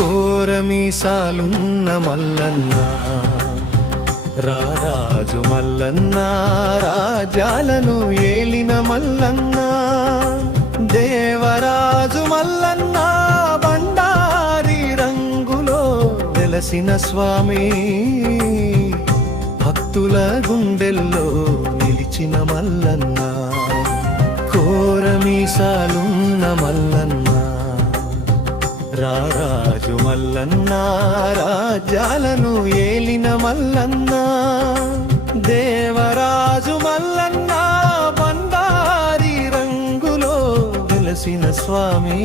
కోరమీసాలున్న మల్లన్న రారాజు మల్లన్న రాజ్యాలను ఏలిన మల్లన్న దేవరాజు మల్లన్న బండారి రంగులో వెలసిన స్వామి భక్తుల గుండెల్లో నిలిచిన మల్లన్న కోరమీసాలున్న మల్లన్న రారాజు మల్లన్న రాజ్యాలను ఏలిన మల్లన్న దేవరాజు మల్లన్న బండారి రంగులో వెలసిన స్వామి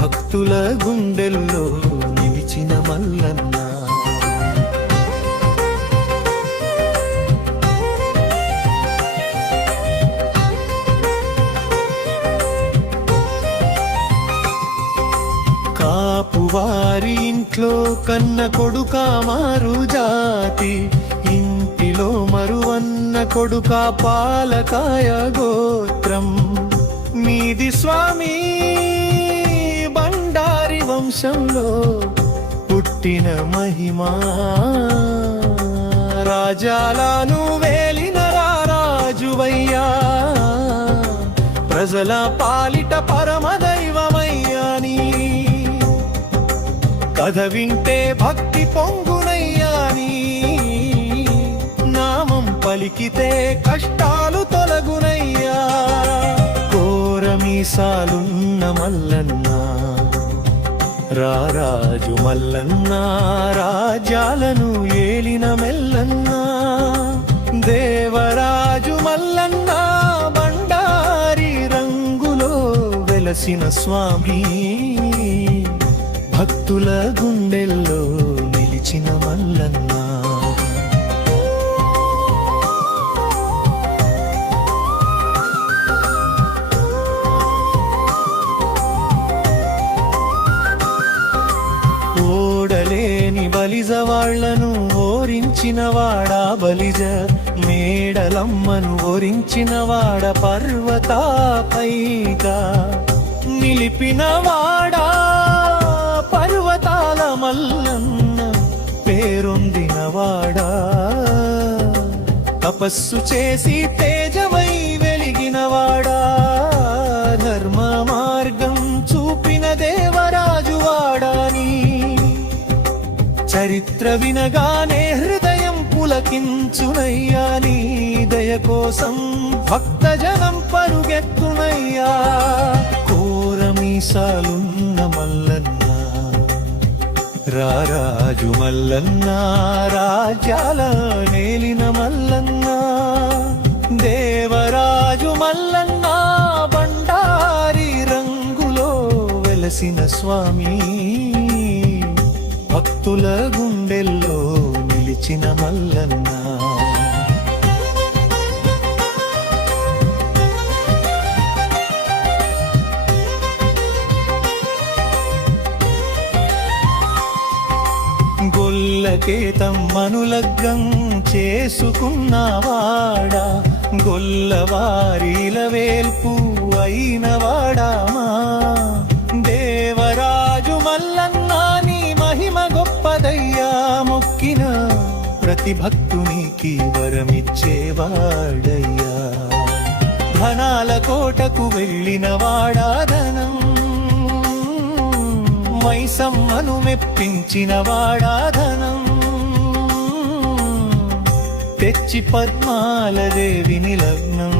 భక్తుల గుండెల్లో నిలిచిన మల్లన్న కాపువారి ఇంట్లో కన్న కొడుక మారు జాతి ఇంటిలో మరువన్న కొడుక పాలకాయ గోత్రం మీది స్వామి బండారి వంశంలో పుట్టిన మహిమా రాజాలను వేలిన రాజువయ్యా ప్రజల పాలిట పరమదైవమయ్యాని కథ వింటే భక్తి పొంగునయ్యాని నామం పలికితే కష్టాలు తొలగునయ్యా కోరమీసాలున్న మల్లన్న రారాజు మల్లన్న రాజ్యాలను ఏలిన మెల్లన్న దేవరాజు మల్లన్న బండారి రంగులో వెలసిన స్వామి భక్తుల గుండెల్లో నిలిచిన మల్లన్న ఓడలేని బలిజ వాళ్లను ఓరించిన వాడా బలిజ మేడలమ్మను ఓరించిన వాడ పర్వతాపైగా నిలిపిన వాడా పర్వతాల మల్లన్న పేరొందినవాడా తపస్సు చేసి తేజమై వెలిగినవాడా ధర్మ మార్గం చూపిన దేవరాజు వాడాని చరిత్ర వినగానే హృదయం పులకించునయ్యా నీ దయ కోసం భక్తజనం పరుగెత్తునయ్యా కోరమీసాలున్న మల్లన్న రారాజు మల్లన్న రాజ్యాల నేలిన మల్లన్న దేవరాజు మల్లన్న బండారి రంగులో వెలసిన స్వామి భక్తుల గుండెల్లో నిలిచిన మల్లన్న గొల్లకేతమ్మను లగ్గం చేసుకున్నవాడా గొల్లవారిల వేల్పు అయినవాడామా దేవరాజు మల్లన్న నీ మహిమ గొప్పదయ్యా మొక్కిన ప్రతి భక్తునికి వరమిచ్చేవాడయ్యా ధనాల కోటకు వెళ్ళిన వాడాధనం మైసమ్మను మెప్పించిన వాడాధనం తెచ్చి పద్మాల దేవిని లగ్నం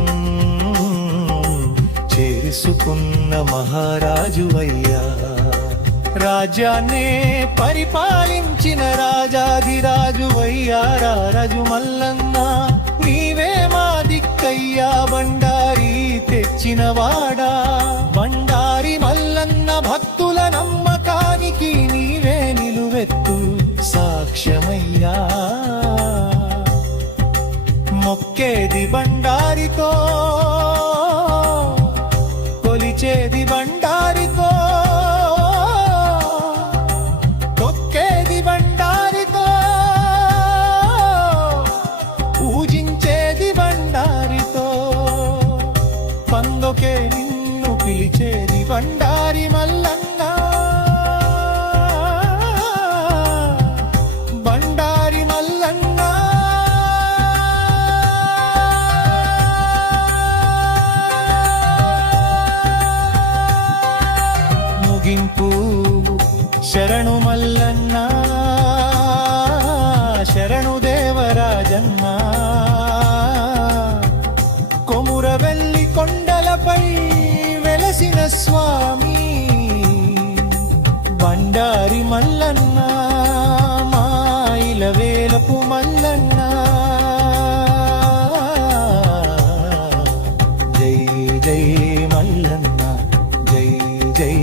చేసుకున్న మహారాజువయ్యా రాజ్యాన్నే పరిపాలించిన రాజాధిరాజువయ్యా రారాజు మల్లన్న నీవే మా దిక్కయ్యా బండారి తెచ్చిన వాడా బండారి మల్లన్న భక్తుల నమ్మకానికి నీవే నిలువెత్తు సాక్ష్యమయ్యా మొక్కేది బండారితో కొలిచేది బండారితో తొక్కేది బండారితో పూజించేది బండారితో పందొకే నిన్ను పిలిచేది శరణు మల్లన్న శరణు దేవరాజన్న కొమురవెల్లి కొండలపై వెలసిన స్వామి బండారి మల్లన్న మాయిల వేలపు మల్లన్న జై జై మల్లన్న జై జై